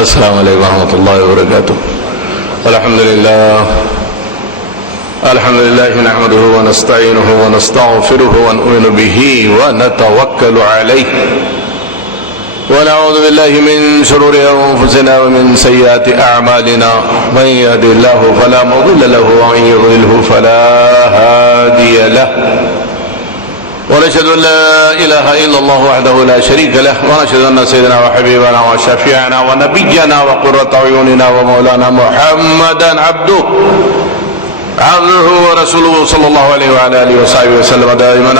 السلام علیکم ورحمۃ اللہ وبرکاتہ. الحمد للہ نحمده ونستعینه ونستغفره ونؤمن به ونتوکل علیہ ونعوذ باللہ من شرور انفسنا ومن سیئات اعمالنا من يهده الله فلا مضل له ومن يضلل فلا هادي له ونشهد ان لا اله الا الله وحده لا شريك له ونشهد ان سيدنا وحبيبنا وشفيعنا ونبينا وقرة اعيننا ومولانا محمدا عبده ورسوله صلى الله عليه وعلى اله وصحبه وسلم دائما.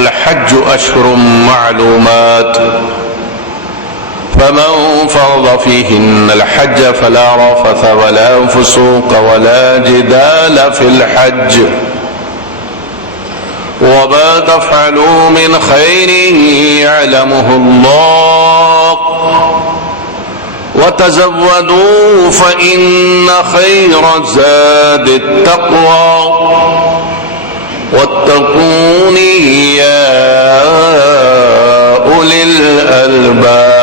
الحج اشهر معلومات فمن فرض فيهن الحج فلا رفث ولا فسوق ولا جدال في الحج وما تفعلوا من خير يعلمه الله وتزودوا فإن خير الزاد التقوى واتقون يا أولي الألباب.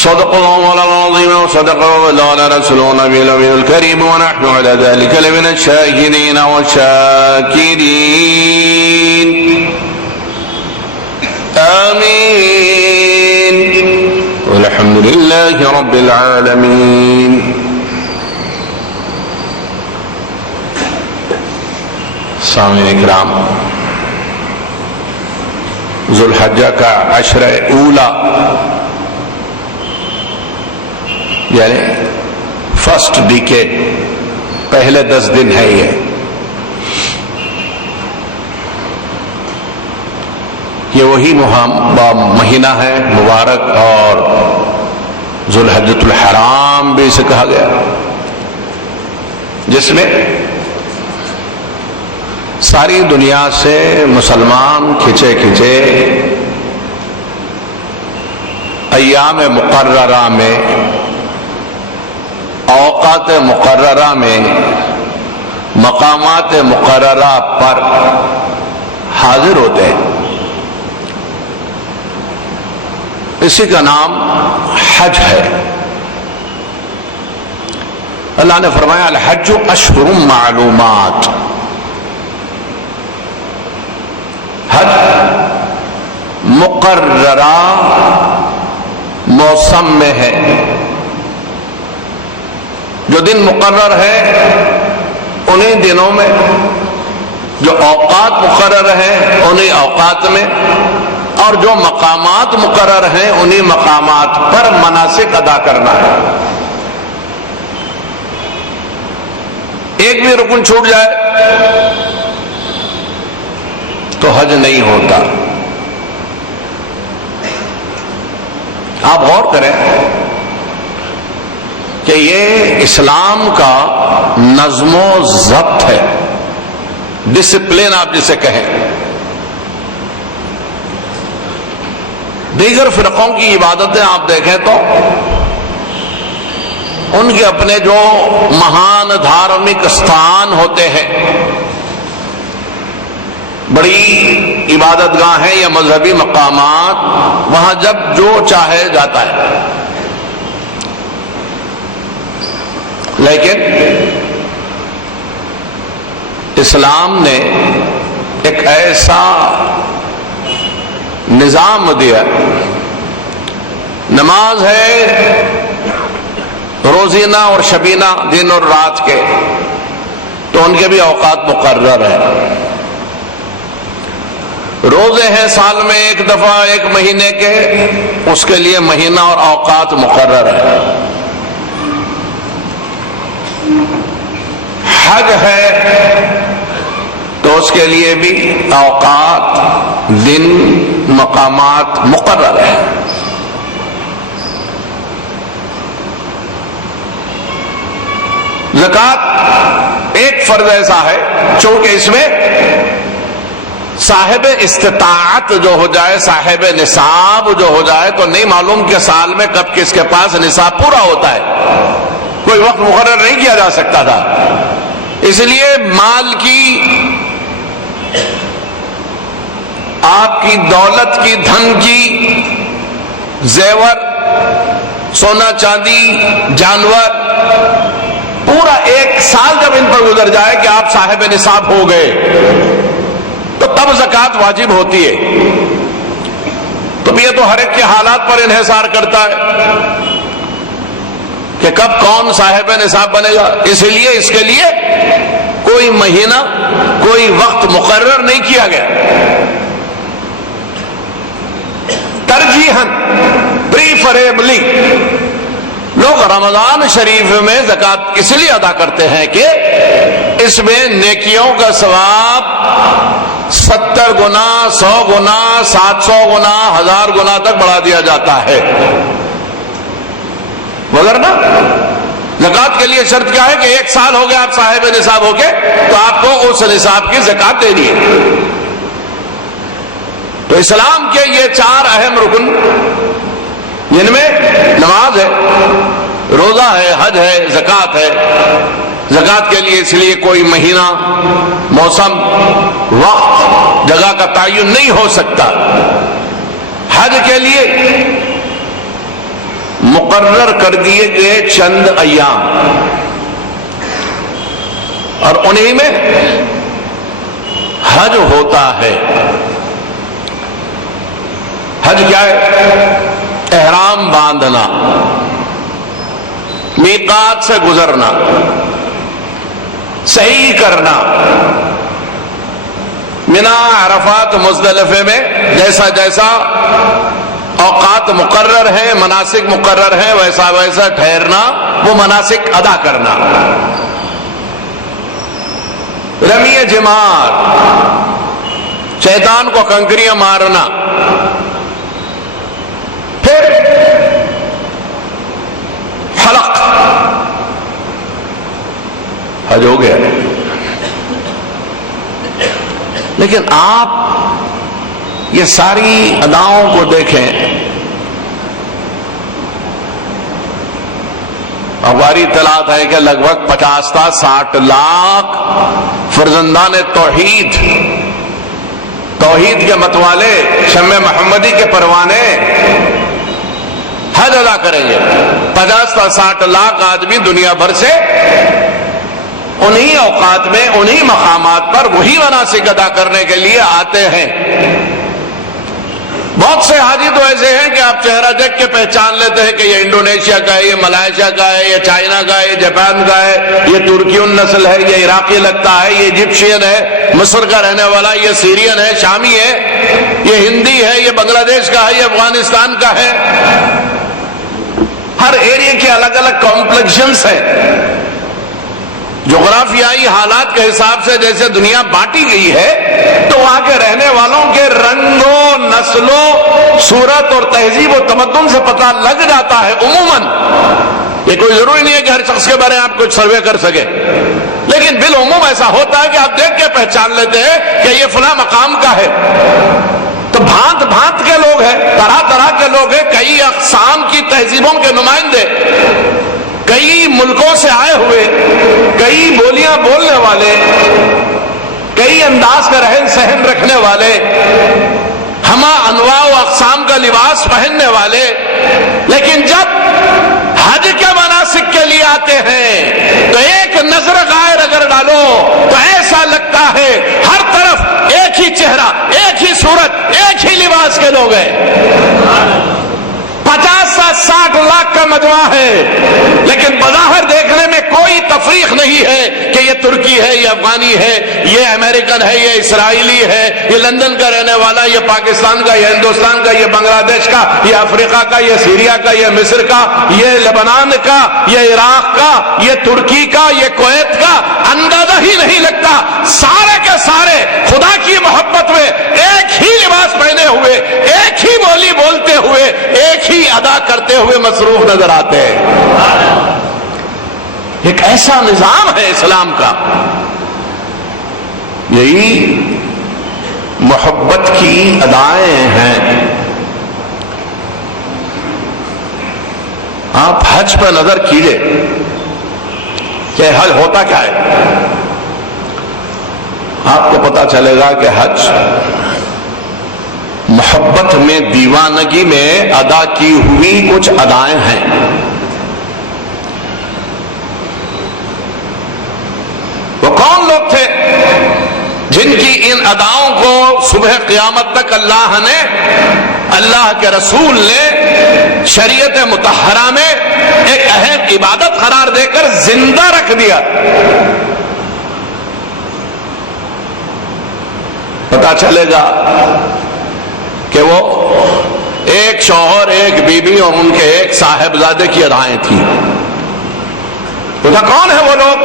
صدق الله مولانا العظيم وصدق مولانا رسوله النبي الأمين الكريم ونحن على ذلك لمن الشاهدين والشاكرين. آمين والحمد لله رب العالمين. سامعین اکرام، ذو الحجہ کا عشر اولا یعنی فرسٹ ڈیکیڈ، پہلے 10 دن ہے. یہ وہی مہینہ ہے مبارک، اور ذو الحجۃ الحرام بھی اسے کہا گیا، جس میں ساری دنیا سے مسلمان کھچے کھچے ایام مقررہ میں، اوقات مقررہ میں، مقامات مقررہ پر حاضر ہوتے ہیں. اسی کا نام حج ہے. اللہ نے فرمایا الحج اشہر معلومات، حج مقررہ موسم میں ہے. جو دن مقرر ہے انہیں دنوں میں، جو اوقات مقرر ہیں انہیں اوقات میں، اور جو مقامات مقرر ہیں انہیں مقامات پر مناسک ادا کرنا ہے. ایک بھی رکن چھوٹ جائے تو حج نہیں ہوتا. آپ غور کریں کہ یہ اسلام کا نظم و ضبط ہے، ڈسپلن آپ جسے کہیں. دیگر فرقوں کی عبادتیں آپ دیکھیں تو ان کے اپنے جو مہان دھارمک استھان ہوتے ہیں، بڑی عبادت گاہیں یا مذہبی مقامات، وہاں جب جو چاہے جاتا ہے. لیکن اسلام نے ایک ایسا نظام دیا، نماز ہے روزینہ اور شبینہ، دن اور رات کے، تو ان کے بھی اوقات مقرر ہیں. روزے ہیں سال میں ایک دفعہ ایک مہینے کے، اس کے لیے مہینہ اور اوقات مقرر ہے. حج ہے تو اس کے لیے بھی اوقات، دن، مقامات مقرر ہیں. زکوٰۃ ایک فرض ایسا ہے چونکہ اس میں صاحب استطاعت جو ہو جائے، صاحب نصاب جو ہو جائے، تو نہیں معلوم کہ سال میں کب کس کے پاس نصاب پورا ہوتا ہے. کوئی وقت مقرر نہیں کیا جا سکتا تھا. اس لیے مال کی آپ کی دولت کی، دھن کی، زیور، سونا چاندی، جانور، پورا 1 سال جب ان پر گزر جائے کہ آپ صاحب نصاب ہو گئے تو تب زکوٰۃ واجب ہوتی ہے۔ تو یہ تو ہر ایک کے حالات پر انحصار کرتا ہے کہ کب کون صاحب نصاب بنے گا، اس لیے اس کے لیے کوئی مہینہ، کوئی وقت مقرر نہیں کیا گیا۔ ترجیحاً، پریفریبلی لوگ رمضان شریف میں زکوٰۃ اس لیے ادا کرتے ہیں کہ اس میں نیکیوں کا ثواب 70 گنا، 100 گنا، 700 گنا، 1000 گنا تک بڑھا دیا جاتا ہے۔ وگرنہ زکوٰۃ کے لیے شرط کیا ہے کہ 1 سال ہو گیا آپ صاحب نصاب ہو کے تو آپ کو اس نصاب کی زکوٰۃ دینی ہے۔ تو اسلام کے یہ 4 اہم رکن، جن میں نماز ہے، روزہ ہے، حج ہے، زکوٰۃ ہے۔ زکوٰۃ کے لیے اس لیے کوئی مہینہ، موسم، وقت، جگہ کا تعین نہیں ہو سکتا۔ حج کے لیے مقرر کر دیے گئے چند ایام، اور انہی میں حج ہوتا ہے۔ حج کیا ہے؟ احرام باندھنا، میقات سے گزرنا، صحیح کرنا، منا، عرفات، مزدلفے میں جیسا جیسا اوقات مقرر ہیں، مناسک مقرر ہیں، ویسا ویسا ٹھہرنا، وہ مناسک ادا کرنا۔ رمی جمار، شیطان کو کنکریاں مارنا، پھر حلق، حج ہو گیا۔ لیکن آپ یہ ساری اداؤں کو دیکھیں، ہماری اطلاعات ہے کہ لگ بھگ 50 تا 60 لاکھ فرزندان توحید، توحید کے متوالے، شمع محمدی کے پروانے حج ادا کریں گے۔ 50 تا 60 لاکھ آدمی دنیا بھر سے انہی اوقات میں، انہی مقامات پر وہی مناسک ادا کرنے کے لیے آتے ہیں۔ بہت سے حاجی تو ایسے ہیں کہ آپ چہرہ دیکھ کے پہچان لیتے ہیں کہ یہ انڈونیشیا کا ہے، یہ ملائیشیا کا ہے، یہ چائنا کا ہے، یہ جاپان کا ہے، یہ ترکی النسل ہے، یہ عراقی لگتا ہے، یہ ایجپشین ہے، مصر کا رہنے والا، یہ سیرین ہے، شامی ہے، یہ ہندی ہے، یہ بنگلہ دیش کا ہے، یہ افغانستان کا ہے۔ ہر ایریا کے الگ الگ کمپلیکشنز ہیں۔ جغرافیائی حالات کے حساب سے جیسے دنیا بانٹی گئی ہے، تو وہاں کے رہنے والوں کے رنگوں، نسلوں، صورت اور تہذیب و تمدن سے پتہ لگ جاتا ہے عموماً۔ یہ کوئی ضروری نہیں ہے کہ ہر شخص کے بارے میں آپ کچھ سروے کر سکے، لیکن بالعموم ایسا ہوتا ہے کہ آپ دیکھ کے پہچان لیتے ہیں کہ یہ فلاں مقام کا ہے۔ تو بھانت بھانت کے لوگ ہیں، طرح طرح کے لوگ ہیں، کئی اقسام کی تہذیبوں کے نمائندے، کئی ملکوں سے آئے ہوئے، کئی بولیاں بولنے والے، کئی انداز کا رہن سہن رکھنے والے، ہما انواع و اقسام کا لباس پہننے والے، لیکن جب حج کے مناسک کے لیے آتے ہیں تو ایک نظر غائر اگر ڈالو تو ایسا لگتا ہے ہر طرف ایک ہی چہرہ، ایک ہی صورت، ایک ہی لباس کے لوگ ہیں۔ 50 سے 60 لاکھ کا مجمع ہے، لیکن بظاہر دیکھنے میں کوئی تفریق نہیں ہے کہ یہ ترکی ہے، یہ افغانی ہے، یہ امریکن ہے، یہ اسرائیلی ہے، یہ لندن کا رہنے والا، یہ پاکستان کا، یہ ہندوستان کا، یہ بنگلہ دیش کا، یہ افریقہ کا، یہ سیریا کا، یہ مصر کا، یہ لبنان کا، یہ عراق کا، یہ ترکی کا، یہ کویت کا، اندازہ ہی نہیں لگتا۔ سارے کے سارے خدا کی محبت میں ایک ہی لباس پہنے ہوئے، ایک ہی بولی بولتے ہوئے، ایک ہی ادا کرتے ہوئے مصروف نظر آتے ہیں۔ ایک ایسا نظام ہے اسلام کا، یہی محبت کی ادائیں ہیں۔ آپ حج پہ نظر کیجئے کہ حج ہوتا کیا ہے، آپ کو پتا چلے گا کہ حج محبت میں دیوانگی میں ادا کی ہوئی کچھ ادائیں ہیں. وہ کون لوگ تھے جن کی ان اداؤں کو صبح قیامت تک اللہ نے، اللہ کے رسول نے شریعت مطہرہ میں ایک اہم عبادت قرار دے کر زندہ رکھ دیا؟ پتا چلے گا کہ وہ ایک شوہر، ایک بیوی اور ان کے ایک صاحبزادے کی ادائیں تھیں. کون ہے وہ لوگ؟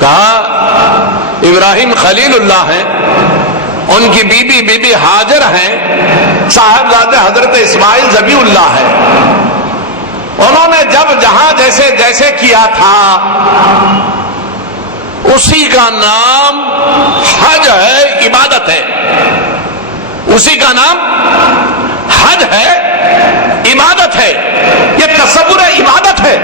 کہا ابراہیم خلیل اللہ ہیں، ان کی بیوی بی بی ہاجر ہیں، صاحبزادے حضرت اسماعیل ذبی اللہ ہے. انہوں نے جب جہاں جیسے جیسے کیا تھا اسی کا نام حج ہے، عبادت ہے. اسی کا نام حج ہے، عبادت ہے. یہ تصور عبادت ہے.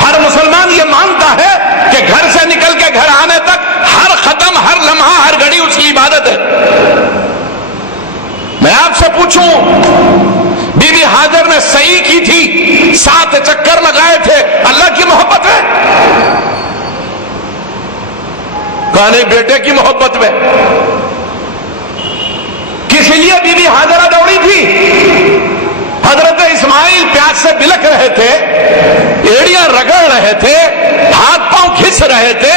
ہر مسلمان یہ مانتا ہے کہ گھر سے نکل کے گھر آنے تک ہر قدم، ہر لمحہ، ہر گھڑی اس کی عبادت ہے. میں آپ سے پوچھوں، بی بی ہاجر نے صحیح کی تھی، 7 چکر لگائے تھے، اللہ کی محبت ہے؟ کہنے بیٹے کی محبت میں. کس لیے بی بی ہاجرہ دوڑی تھی؟ حضرت اسماعیل پیاس سے بلک رہے تھے، ایڑیاں رگڑ رہے تھے، ہاتھ پاؤں گھس رہے تھے،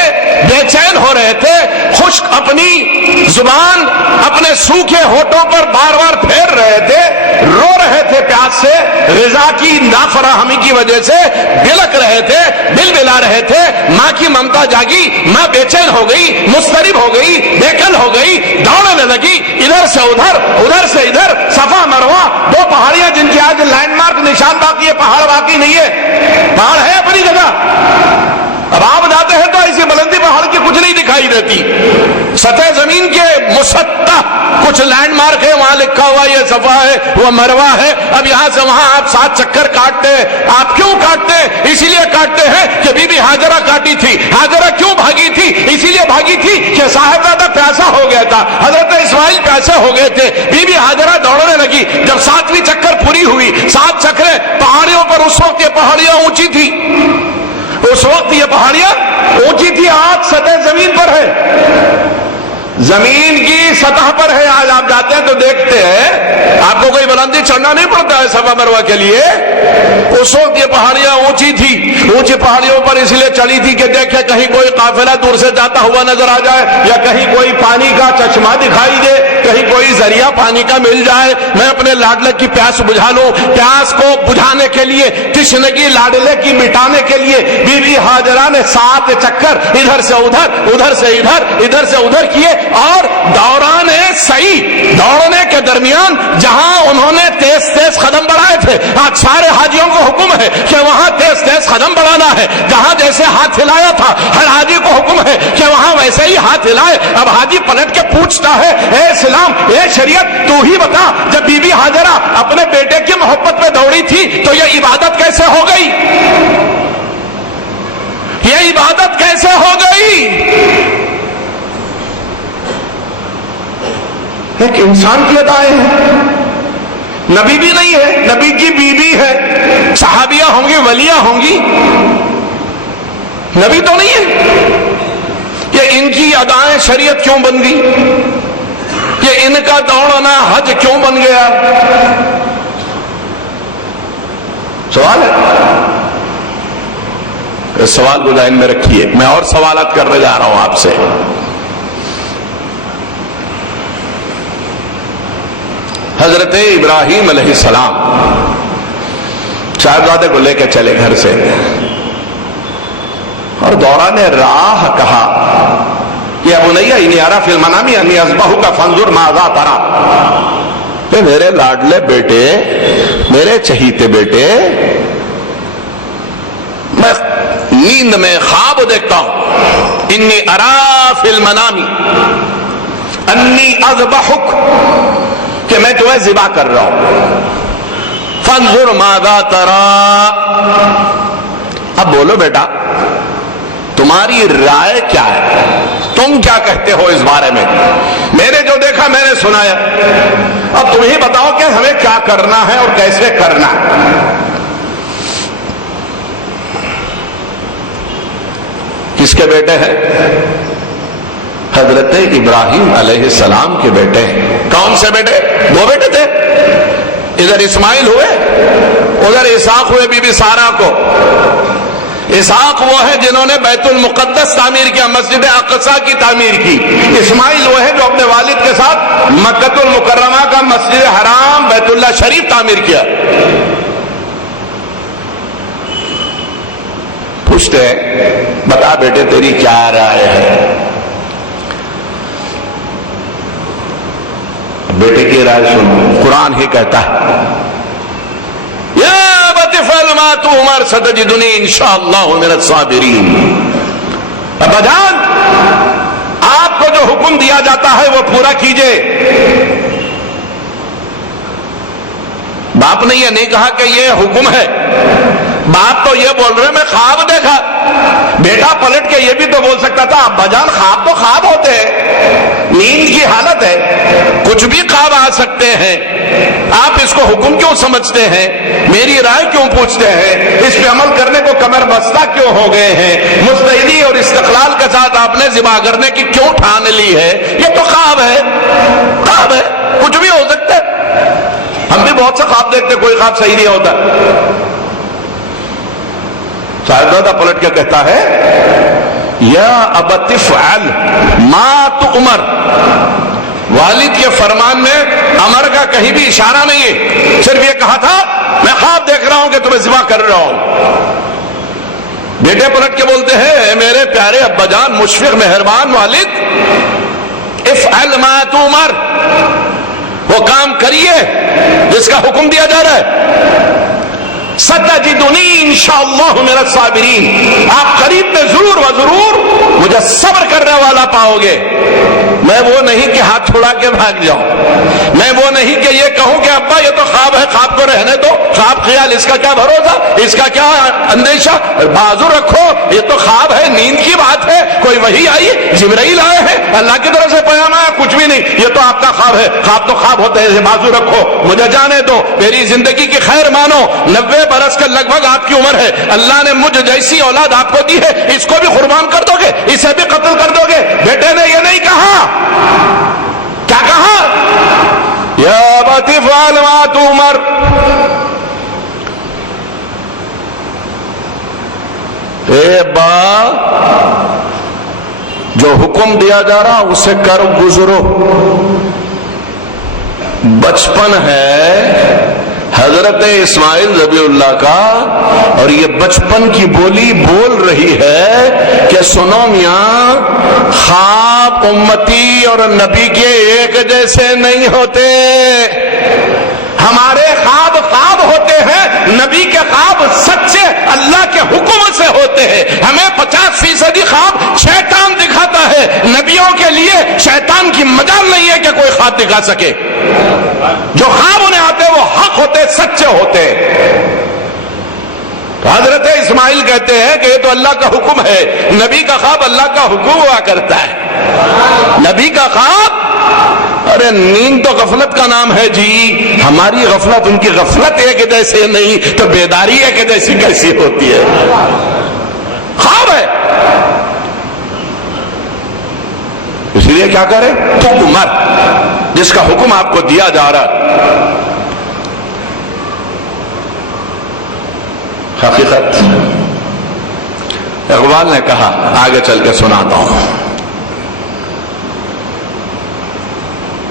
بے چین ہو رہے تھے، خشک اپنی زبان اپنے سوکھے ہونٹوں پر بار بار پھیر رہے تھے، رو رہے تھے پیاس سے، غذا کی نافراہمی کی وجہ سے بلک رہے تھے، بل بلا رہے تھے. ماں کی ممتا جاگی، ماں بے چین ہو گئی، مضطرب ہو گئی، بےکل ہو گئی، دوڑنے لگی ادھر سے ادھر، ادھر سے ادھر. صفا مروہ 2 پہاڑیاں جن کی آج لینڈ مارک نشان باقی ہے، پہاڑ باقی نہیں ہے، پہاڑ ہے اپنی جگہ. اب آپ جاتے ہیں تو ایسی بلندی پہاڑ کی کچھ نہیں دکھائی دیتی. سطح زمین کے مسطح کچھ لینڈ مارک ہے، وہاں لکھا ہوا یہ صفا ہے، وہ مروہ ہے. اب یہاں سے وہاں آپ 7 چکر کاٹتے ہیں. آپ کیوں کاٹتے ہیں؟ اسی لیے کاٹتے ہیں کہ بی بی ہاجرہ کاٹی تھی. ہاجرہ کیوں بھاگی تھی؟ اسی لیے بھاگی تھی کہ صاحبزادہ پیاسا ہو گیا تھا، حضرت اسماعیل پیاسے ہو گئے تھے. بی بی ہاجرہ دوڑنے لگی. جب 7ویں چکر پوری ہوئی، 7 چکریں پہاڑیوں پر، اس وقت یہ پہاڑیاں اونچی تھی، اس وقت یہ پہاڑیاں اونچی تھی. آج سطح زمین پر ہے، زمین کی سطح پر ہے. آج آپ جاتے ہیں تو دیکھتے ہیں آپ کو کوئی بلندی چڑھنا نہیں پڑتا ہے صفا مروہ کے لیے. اس وقت یہ پہاڑیاں اونچی تھی. اونچی پہاڑیوں پر اس لیے چڑھی تھی کہ دیکھے کہیں کوئی قافلہ دور سے جاتا ہوا نظر آ جائے، یا کہیں کوئی پانی کا چشمہ دکھائی دے، کہیں کوئی ذریعہ پانی کا مل جائے، میں اپنے لاڈلے کی پیاس بجھا لوں. پیاس کو بجھانے کے لیے، تشنگی لاڈلے کی مٹانے کے لیے بی بی ہاجرہ نے 7 چکر ادھر سے ادھر، ادھر سے ادھر، ادھر سے ادھر کیے. اور دوران صحیح دوڑنے کے درمیان جہاں انہوں نے تیز تیز قدم بڑھائے تھے، آج سارے حاجیوں کو حکم ہے کہ وہاں تیز تیز قدم بڑھانا ہے. جہاں جیسے ہاتھ ہلایا تھا، ہر حاجی کو حکم ہے کہ وہاں ویسے ہی ہاتھ ہلائے. اب حاجی پلٹ کے پوچھتا ہے، اے اسلام، اے شریعت، تو ہی بتا، جب بی بی ہاجرہ اپنے بیٹے کی محبت میں دوڑی تھی تو یہ عبادت کیسے ہو گئی؟ یہ عبادت کیسے ہو گئی؟ ایک انسان کی ادائیں ہیں، نبی بھی نہیں ہے، نبی کی بیوی ہے، صحابیہ ہوں گی، ولیہ ہوں گی، نبی تو نہیں ہے. یہ ان کی ادائیں شریعت کیوں بن گئی؟ یہ ان کا دوڑنا حج کیوں بن گیا؟ سوال ہے. اس سوال کو ذہن میں رکھیے. میں اور سوالات کرنے جا رہا ہوں آپ سے. حضرت ابراہیم علیہ السلام صاحبزادے کو لے کے چلے گھر سے، اور دوران راہ کہا کہ ابنی انی اری فی المنام انی اذبحک فانظر ماذا تری. میرے لاڈلے بیٹے، میرے چہیتے بیٹے، میں نیند میں خواب دیکھتا ہوں، انی اری فی المنام انی اذبحک، کہ میں تمہیں ذبح کر رہا ہوں. فانظر ماذا تری. اب بولو بیٹا، تمہاری رائے کیا ہے؟ تم کیا کہتے ہو اس بارے میں؟ میں نے جو دیکھا میں نے سنایا. اب تم ہی بتاؤ کہ ہمیں کیا کرنا ہے اور کیسے کرنا ہے. کس کے بیٹے ہیں؟ حضرت ابراہیم علیہ السلام کے بیٹے. کون سے بیٹے؟ دو بیٹے تھے. ادھر اسماعیل ہوئے, ادھر اسحاق ہوئے بی بی سارہ کو. اسحاق وہ ہے جنہوں نے بیت المقدس تعمیر کیا, مسجد اقصی کی تعمیر کی. اسماعیل وہ ہے جو اپنے والد کے ساتھ مکہ المکرمہ کا مسجد حرام بیت اللہ شریف تعمیر کیا. پوچھتے ہیں بتا بیٹے تیری کیا رائے ہے؟ بیٹے کی رائے سنو. قرآن ہی کہتا ہے یا ابت افعل ما تؤمر ستجدنی انشاءاللہ من الصابرین. ابا جان, آپ کو جو حکم دیا جاتا ہے وہ پورا کیجئے. باپ نے یہ نہیں کہا کہ یہ حکم ہے. باپ تو یہ بول رہے میں خواب دیکھا. بیٹا پلٹ کے یہ بھی تو بول سکتا تھا ابا جان خواب تو خواب ہوتے ہیں, نیند کی حالت ہے, کچھ بھی خواب آ سکتے ہیں. آپ اس کو حکم کیوں سمجھتے ہیں؟ میری رائے کیوں پوچھتے ہیں؟ اس پہ عمل کرنے کو کمر بستہ کیوں ہو گئے ہیں؟ مستعدی اور استقلال کے ساتھ آپ نے ذبح کرنے کی کیوں ٹھان لی ہے؟ یہ تو خواب ہے. خواب ہے, کچھ بھی ہو سکتا ہے. ہم بھی بہت سے خواب دیکھتے, کوئی خواب صحیح نہیں ہوتا. صاحبزادہ پلٹ کے کہتا ہے یا ابت افعل ما تؤمر. والد کے فرمان میں امر کا کہیں بھی اشارہ نہیں ہے, صرف یہ کہا تھا میں خواب دیکھ رہا ہوں کہ تمہیں ذبح کر رہا ہوں. بیٹے پلٹ کے بولتے ہیں میرے پیارے ابا جان, مشفق مہربان والد, افعل ما تؤمر, وہ کام کریے جس کا حکم دیا جا رہا ہے. ستجدنی انشاءاللہ من الصابرین, آپ قریب میں ضرور و ضرور مجھے صبر کرنے والا پاؤ گے. میں وہ نہیں کہ ہاتھ چھڑا کے بھاگ جاؤں, میں وہ نہیں کہ یہ کہوں کہ ابا یہ تو خواب ہے, خواب کو رہنے دو, خواب خیال اس کا کیا بھروسہ, اس کا کیا اندیشہ, بازو رکھو, یہ تو خواب ہے, نیند کی بات ہے, کوئی وحی آئی, جبرائیل آئے ہیں, اللہ کی طرف سے پیغام آیا, کچھ بھی نہیں, یہ تو آپ کا خواب ہے. خواب تو خواب ہوتے ہیں, بازو رکھو, مجھے جانے دو, میری زندگی کی خیر مانو. 90 برس کا لگ بھگ آپ کی عمر ہے, اللہ نے مجھ جیسی اولاد آپ کو دی ہے, اس کو بھی قربان کر دو گے, اسے بھی قتل کر دو گے. بیٹے نے یہ نہیں کہا, کیا کہا؟ یا ابت افعل ما تؤمر. اے با, جو حکم دیا جا رہا اسے کر گزرو. بچپن ہے حضرت اسماعیل ذبیح اللہ کا, اور یہ بچپن کی بولی بول رہی ہے کہ سنو میاں, خواب امتی اور نبی کے ایک جیسے نہیں ہوتے. ہمارے خواب خواب ہوتے ہیں, نبی کے خواب سچے اللہ کے حکم سے ہوتے ہیں. ہمیں 50% خواب شیطان دکھاتا ہے, نبیوں کے لیے شیطان کی مجال نہیں ہے کہ کوئی خواب دکھا سکے. جو خواب انہیں آتے وہ حق ہوتے, سچے ہوتے. حضرت اسماعیل کہتے ہیں کہ یہ تو اللہ کا حکم ہے, نبی کا خواب اللہ کا حکم ہوا کرتا ہے. نبی کا خواب, ارے نیند تو غفلت کا نام ہے جی, ہماری غفلت ان کی غفلت ایک جیسے نہیں, تو بیداری ایک جیسی کیسی ہوتی ہے؟ خواب ہے. اس لیے کیا کرے, تو عمر جس کا حکم آپ کو دیا جا رہا. حقیقت اقبال نے کہا, آگے چل کے سناتا ہوں.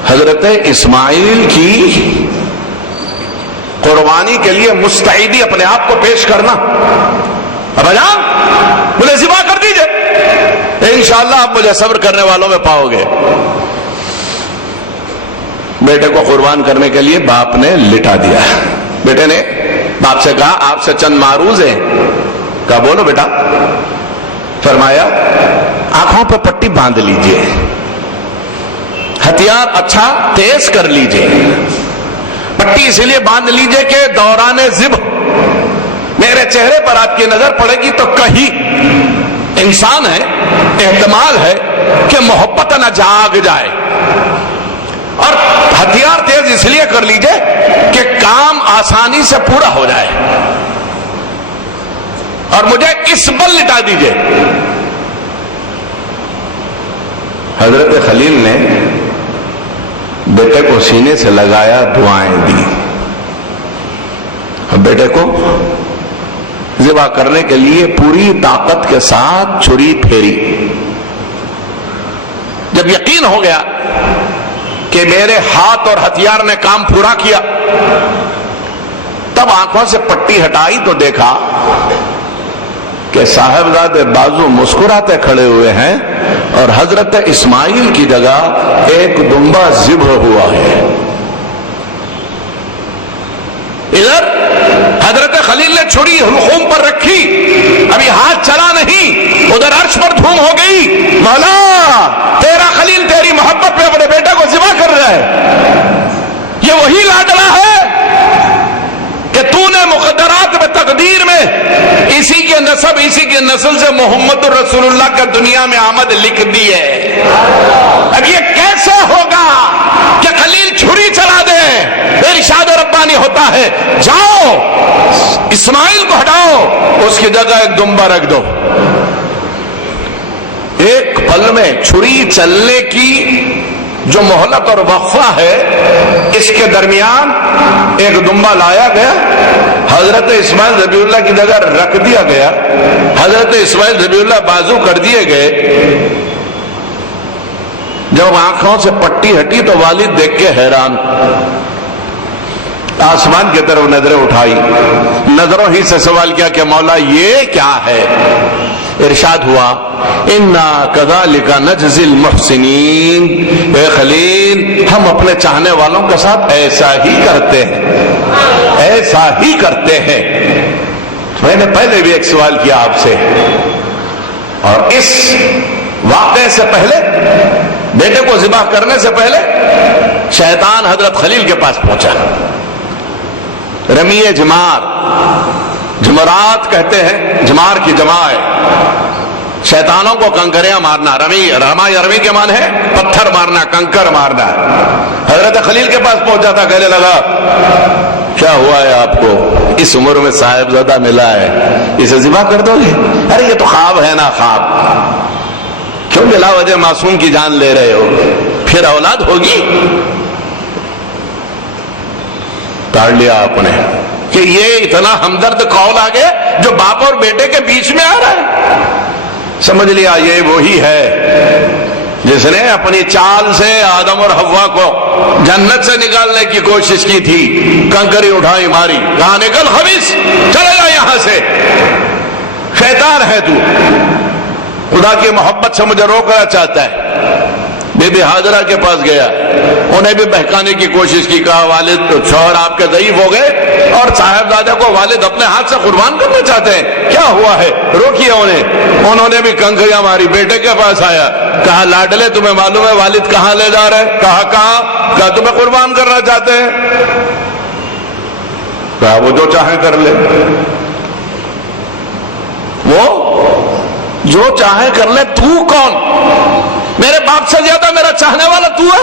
حضرت اسماعیل کی قربانی کے لیے مستعدی اپنے آپ کو پیش کرنا. ابا جان مجھے ذبح کر دیجئے, انشاءاللہ آپ مجھے صبر کرنے والوں میں پاؤ گے. بیٹے کو قربان کرنے کے لیے باپ نے لٹا دیا. بیٹے نے باپ سے کہا آپ سے چند معروض ہیں. کہا بولو بیٹا. فرمایا آنکھوں پہ پٹی باندھ لیجئے, ہتھیار اچھا تیز کر لیجئے. پٹی اسی لیے باندھ لیجئے کہ دوران ذبح میرے چہرے پر آپ کی نظر پڑے گی تو کہیں انسان ہے, احتمال ہے کہ محبت نہ جاگ جائے, اور لیے کر لیجئے کہ کام آسانی سے پورا ہو جائے، اور مجھے اس بل لٹا دیجئے۔ حضرت خلیل نے بیٹے کو سینے سے لگایا، دعائیں دی، بیٹے کو ذبح کرنے کے لیے پوری طاقت کے ساتھ چھری پھیری۔ جب یقین ہو گیا کہ میرے ہاتھ اور ہتھیار نے کام پورا کیا، تب آنکھوں سے پٹی ہٹائی تو دیکھا کہ صاحبزادے بازو مسکراتے کھڑے ہوئے ہیں اور حضرت اسماعیل کی جگہ ایک دمبا ذبح ہوا ہے۔ ادھر حضرت خلیل نے چھری حلقوم پر رکھی، ابھی ہاتھ چلا نہیں، ادھر عرش پر دھوم ہو گئی، مولا تیرا خلیل تیری محبت پہ اپنے بیٹے کو ذبح کر رہا ہے، یہ وہی لاڈلا ہے کہ تو نے مقدرات میں، تقدیر میں اسی کے نسب، اسی کے نسل سے محمد رسول اللہ کا دنیا میں آمد لکھ دی ہے۔ اب یہ کیسے ہوگا کہ خلیل چھری چلا دے؟ ارشاد ربانی ہوتا ہے جاؤ اسماعیل کو ہٹاؤ، اس کی جگہ ایک دمبا رکھ دو۔ ایک پل میں چھری چلنے کی جو مہلت اور وقفہ ہے، اس کے درمیان ایک دمبا لایا گیا، حضرت اسماعیل ذبیح اللہ کی جگہ رکھ دیا گیا، حضرت اسماعیل ذبیح اللہ بازو کر دیے گئے۔ جب آنکھوں سے پٹی ہٹی تو والد دیکھ کے حیران، آسمان کی طرف نظریں اٹھائی، نظروں ہی سے سوال کیا کہ مولا یہ کیا ہے؟ ارشاد ہوا انا کذالک نجزی المحسنین، اے خلیل ہم اپنے چاہنے والوں کے ساتھ ایسا ہی کرتے ہیں، ایسا ہی کرتے ہیں۔ میں نے پہلے بھی ایک سوال کیا آپ سے، اور اس واقعے سے پہلے، بیٹے کو ذبح کرنے سے پہلے شیطان حضرت خلیل کے پاس پہنچا۔ رمی جمار، جمرات کہتے ہیں، جمار کی جمع ہے، شیطانوں کو کنکریاں مارنا۔ رمی کے معنی ہے پتھر مارنا، کنکر مارنا۔ حضرت خلیل کے پاس پہنچا تھا، کہنے لگا کیا ہوا ہے آپ کو؟ اس عمر میں صاحبزادہ ملا ہے، اسے ذبح کر دو گے؟ ارے یہ تو خواب ہے نا، خواب، کیوں بلا وجہ معصوم کی جان لے رہے ہو؟ پھر اولاد ہوگی؟ کاٹ لیا آپ نے کہ یہ اتنا ہمدرد قول آگے جو باپ اور بیٹے کے بیچ میں آ رہا ہے۔ سمجھ لیا یہ وہی ہے جس نے اپنی چال سے آدم اور حوا کو جنت سے نکالنے کی کوشش کی تھی، کنکری اٹھائی ماری، کہا نکل خبیث، چلے جا یہاں سے، شیطان ہے تو، خدا کی محبت سے مجھے روکنا چاہتا ہے۔ بی بی حاجرہ کے پاس گیا، انہیں بھی بہکانے کی کوشش کی، کہا والد شوہر آپ کے ضعیف ہو گئے اور صاحبزادہ کو والد اپنے ہاتھ سے قربان کرنا چاہتے ہیں، کیا ہوا ہے؟ روکیے انہیں۔ انہوں نے بھی کنکریاں ماری، بیٹے کے پاس آیا، کہا لاڈلے تمہیں معلوم ہے والد کہاں لے جا رہے؟ کہا کہاں؟ کہا تمہیں قربان کرنا چاہتے ہیں۔ کہا وہ جو چاہیں کر لے، وہ جو چاہیں کر لے، تو کون؟ میرے باپ سے زیادہ میرا چاہنے والا تو ہے؟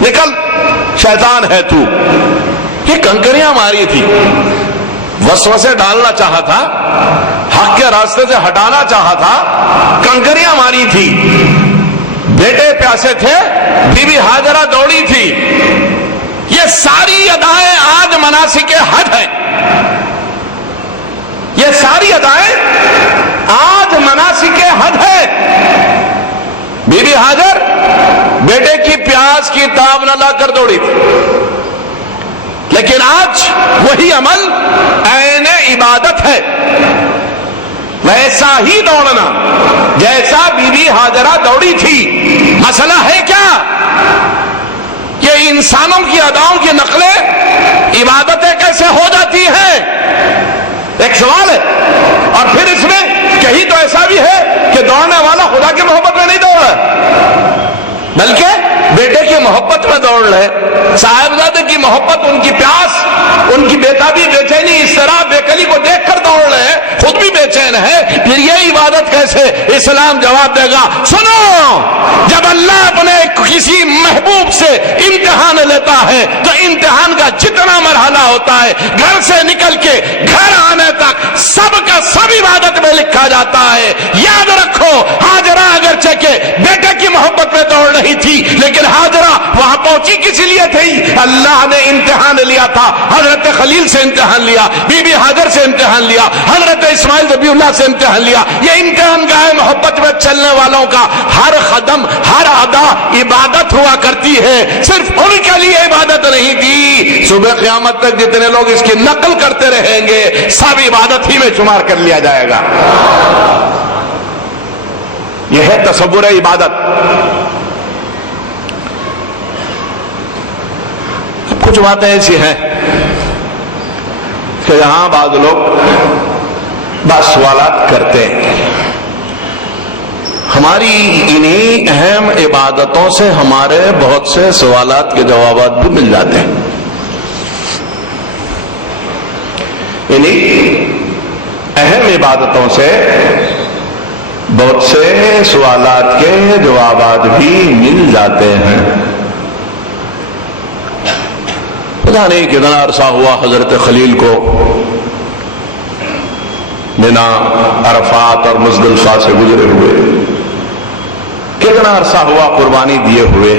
نکل، شیطان ہے تو۔ یہ کنکریاں ماری تھی، وسوسے ڈالنا چاہا تھا، حق کے راستے سے ہٹانا چاہا تھا، کنکریاں ماری تھی، بیٹے پیاسے تھے، بی بی حاجرہ دوڑی تھی۔ یہ ساری ادائیں آج مناسک حج ہیں، یہ ساری ادائیں آج مناسک حج ہے۔ بی بی حاجر بیٹے کی پیاس کی تاب نہ لا کر دوڑی تھی، لیکن آج وہی عمل عین عبادت ہے، ویسا ہی دوڑنا جیسا بی بی حاجرہ دوڑی تھی۔ مسئلہ ہے کیا کہ انسانوں کی اداؤں کی نقلیں عبادتیں کیسے ہو جاتی ہیں؟ ایک سوال ہے۔ اور پھر اس میں کہیں تو ایسا بھی ہے کہ دوڑنے والا خدا کی محبت میں نہیں دوڑ رہا، بلکہ بیٹے کی محبت میں دوڑ رہے، صاحبزادے کی محبت، ان کی پیاس، ان کی بےتابی، بے چینی، اس طرح بے کلی کو دیکھ کر دوڑ رہے، خود بھی بے چین ہے، پھر یہ عبادت کیسے؟ اسلام جواب دے گا، سنو، جب اللہ اپنے کسی محبوب سے امتحان لیتا ہے تو امتحان کا جتنا مرحلہ ہوتا ہے گھر سے نکل کے گھر آنے تک سب کا سب عبادت میں لکھا جاتا ہے. یاد رکھو ہاجرہ اگرچہ کہ بیٹے کی محبت میں دوڑ رہی تھی لیکن ہاجرہ وہاں پہنچی کس لیے تھی؟ اللہ نے امتحان لیا تھا. حضرت خلیل سے امتحان لیا, بی بی ہاجر سے امتحان لیا, حضرت اسماعیل ذبیح اللہ سے امتحان لیا. یہ امتحان گاہ محبت میں چلنے والوں کا ہر قدم ہر ادا عبادت ہوا کرتی ہے. صرف ان کے لیے عبادت نہیں تھی. صبح قیامت تک جتنے لوگ اس کی نقل کرتے رہیں گے سب عبادت ہی میں شمار کر لیا جائے گا. یہ ہے تصور عبادت. کچھ باتیں ایسی ہیں کہ یہاں بعض لوگ بعض سوالات کرتے ہیں. ہماری انہی اہم عبادتوں سے ہمارے بہت سے سوالات کے جوابات بھی مل جاتے ہیں. انہی اہم عبادتوں سے بہت سے سوالات کے جوابات بھی مل جاتے ہیں. پتہ نہیں کتنا عرصہ ہوا حضرت خلیل کو منا عرفات اور مزدلفہ سے گزرے ہوئے, کتنا عرصہ ہوا قربانی دیے ہوئے,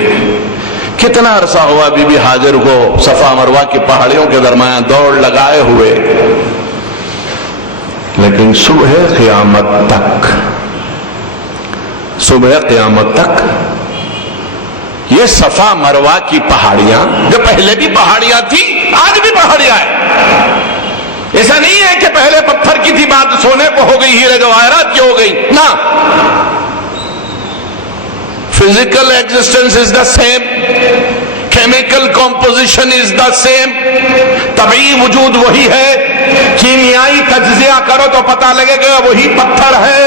کتنا عرصہ ہوا بی بی ہاجر کو صفا مروہ کی پہاڑیوں کے درمیان دوڑ لگائے ہوئے, لیکن صبح قیامت تک یہ صفا مروہ کی پہاڑیاں جو پہلے بھی پہاڑیاں تھی آج بھی پہاڑیاں ہیں. ایسا نہیں ہے کہ پہلے پتھر کی تھی بات سونے کو ہو گئی, ہیرے جواہرات کی ہو گئی. نہ, physical existence is the same, chemical composition is the same, طبعی وجود وہی ہے. کیمیائی تجزیہ کرو تو پتہ لگے گا وہی پتھر ہے,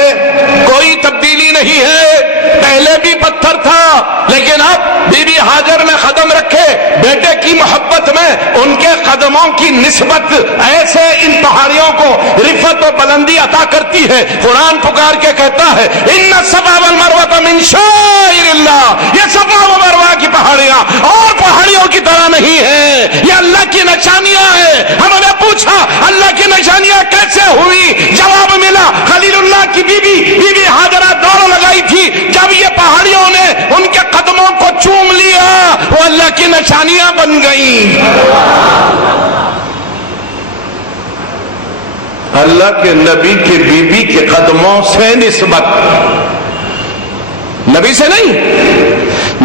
کوئی تبدیلی نہیں ہے. پہلے بھی پتھر تھا لیکن اب بی بی ہاجر نے قدم رکھے بیٹے کی محبت میں, ان کے قدموں کی نسبت ایسے ان پہاڑیوں کو رفعت و بلندی عطا کرتی ہے. قرآن پکار کے کہتا ہے ان الصفا والمروہ من شعائر اللہ. یہ صفا و مروہ کی پہاڑیاں اور پہاڑیوں کی طرح نہیں ہے, یہ اللہ کی نشانیاں ہیں. ہم نے پوچھا اللہ کی نشانیاں کیسے ہوئی؟ جواب ملا خلیل اللہ کی بی بی ہاجرہ دوڑ لگائی تھی. جب یہ پہاڑیوں نے ان کے قدموں کو چوم لیا وہ اللہ کی نشانیاں بن گئیں. اللہ کے نبی کے بی بی کے قدموں سے نسبت, نبی سے نہیں,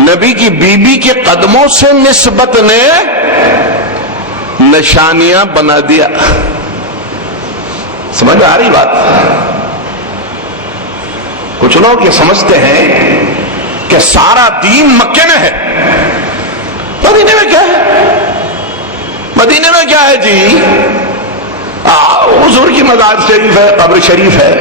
نبی کی بی بی کے قدموں سے نسبت نے نشانیاں بنا دیا. سمجھ آ رہی بات؟ کچھ لوگ یہ سمجھتے ہیں کہ سارا دین مکے میں ہے. مدینے میں کیا ہے؟ مدینے میں کیا ہے جی؟ حضور کی مزار شریف ہے, قبر شریف ہے.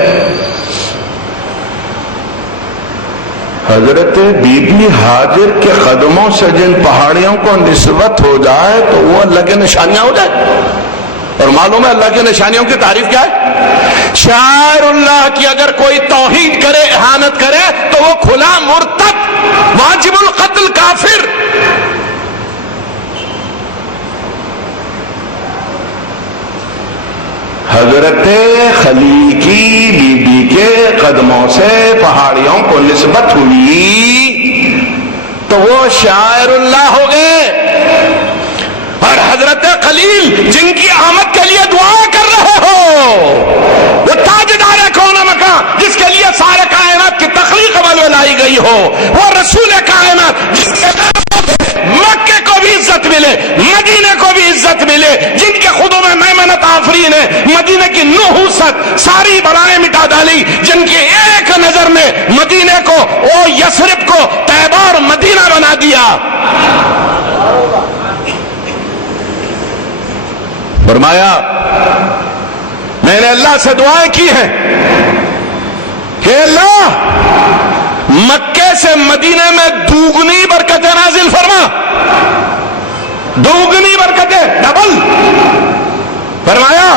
حضرت بی بی ہاجر کے قدموں سے جن پہاڑیوں کو نسبت ہو جائے تو وہ اللہ کی نشانیاں ہو جائے. اور معلوم ہے اللہ کی نشانیوں کی تعریف کیا ہے؟ شاعر اللہ کی اگر کوئی توہین کرے, اہانت کرے تو وہ کھلا مرتد, واجب القتل, کافر. حضرت خلیل کی بی بی کے قدموں سے پہاڑیوں کو نسبت ہوئی تو وہ شاعر اللہ ہو گئے. اور حضرت خلیل جن کی آمد کے لیے دعا کر رہے ہو, وہ تاجدار کون مکان جس کے لیے سارے کائنات کی تخلیق عمل میں لائی گئی ہو, وہ رسول کائنات جس کے مکے کو بھی عزت ملے, مدینے کو بھی عزت ملے, جن کے خودوں میں میمنت آفرین ہے, مدینے کی نحوست ساری بلائیں مٹا ڈالی, جن کی ایک نظر نے مدینے کو او یثرب کو طیبہ اور مدینہ بنا دیا. فرمایا میں نے اللہ سے دعائیں کی ہیں کہ اللہ مکے سے مدینے میں دوگنی برکتیں نازل فرما, دوگنی برکتیں, ڈبل. فرمایا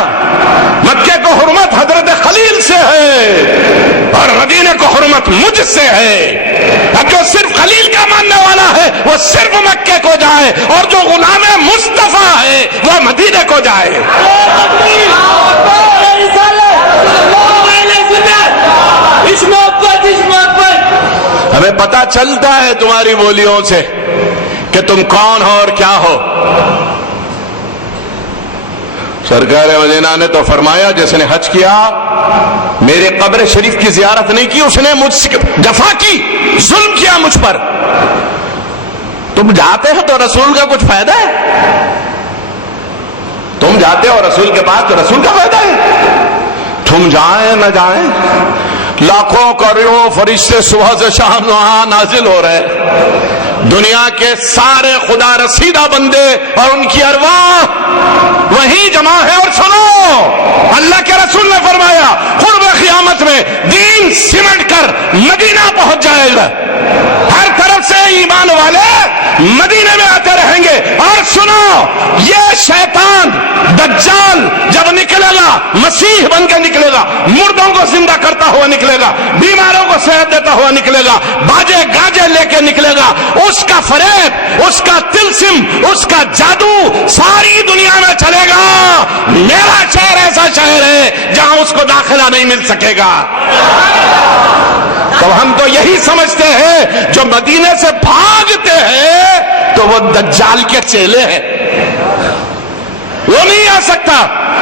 مکے کو حرمت حضرت خلیل سے ہے اور مدینے کو حرمت مجھ سے ہے. اب جو صرف خلیل کا ماننے والا ہے وہ صرف مکے کو جائے، اور جو غلام مصطفیٰ ہے وہ مدینے کو جائے۔ ہمیں پتہ چلتا ہے تمہاری بولیوں سے کہ تم کون ہو اور کیا ہو۔ سرکار مدینہ نے تو فرمایا جس نے حج کیا میرے قبر شریف کی زیارت نہیں کی، اس نے مجھ سے جفا کی، ظلم کیا مجھ پر۔ تم جاتے ہو تو رسول کا کچھ فائدہ ہے؟ تم جاتے ہو رسول کے پاس تو رسول کا فائدہ ہے؟ تم جائیں نہ جائیں، لاکھوں کروڑوں فرشتے صبح سے شام وہاں نازل ہو رہے، دنیا کے سارے خدا رسیدہ بندے اور ان کی ارواح وہیں جمع ہے۔ اور سنو، اللہ کے رسول نے فرمایا قرب قیامت میں دین سمٹ کر مدینہ پہنچ جائے گا، ہر طرف سے ایمان والے مدینے میں آتے رہیں گے۔ اور سنو، یہ شیطان دجال جب نکلے گا مسیح بن کے نکلے گا، مردوں کو زندہ کرتا ہوا نکلے گا، بیماروں کو صحت دیتا ہوا نکلے گا، باجے گاجے لے کے نکلے گا، اس کا فریب، اس کا طلسم، اس کا جادو ساری دنیا میں چلے گا۔ میرا شہر ایسا شہر ہے جہاں اس کو داخلہ نہیں مل سکے گا۔ تو ہم تو یہی سمجھتے ہیں جو مدینے سے بھاگتے ہیں تو وہ دجال کے چیلے ہیں، وہ نہیں آ سکتا،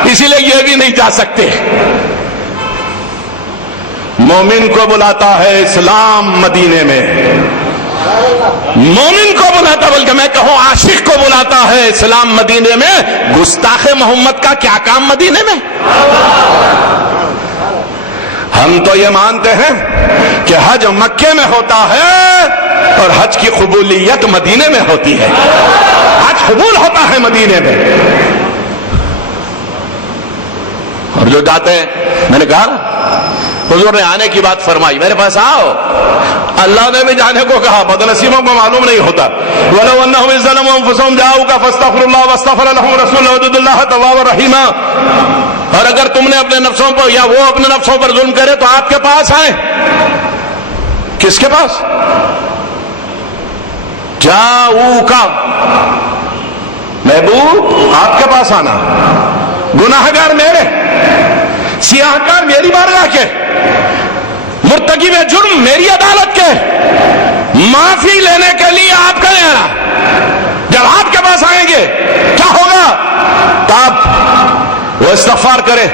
اسی لیے یہ بھی نہیں جا سکتے۔ مومن کو بلاتا ہے اسلام مدینے میں، مومن کو بلاتا، بلکہ میں کہوں عاشق کو بلاتا ہے اسلام مدینے میں۔ گستاخ محمد کا کیا کام مدینے میں؟ ہم تو یہ مانتے ہیں کہ حج مکے میں ہوتا ہے اور حج کی قبولیت مدینے میں ہوتی ہے، حج قبول ہوتا ہے مدینے میں۔ اور جو جاتے ہیں، میں نے کہا حضور نے آنے کی بات فرمائی، میرے پاس آؤ، اللہ نے بھی جانے کو کہا، بدنصیبوں کو معلوم نہیں ہوتا۔ وَلَوْ أَنَّهُمْ إِذْ ظَلَمُوا أَنفُسَهُمْ جَاءُوكَ فَاسْتَغْفَرُوا اللَّهَ وَاسْتَغْفَرَ لَهُمْ رَسُولُهُ وَجَدُوا اللَّهَ تَوَّابًا رَحِيمًا۔ اور اگر تم نے اپنے نفسوں پر یا وہ اپنے نفسوں پر ظلم کرے تو آپ کے پاس آئے، کس کے پاس؟ جاؤوکا، محبوب آپ کے پاس آنا، گناہگار میرے، سیاہ کار میری بارگاہ کے، مرتکب جرم میری عدالت کے، معافی لینے کے لیے آپ کا آنا۔ جب آپ کے پاس آئیں گے کیا ہوگا؟ تو آپ وہ استغفار کرے،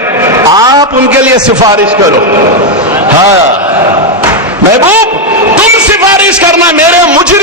آپ ان کے لیے سفارش کرو۔ ہاں محبوب تم سفارش کرنا میرے مجرم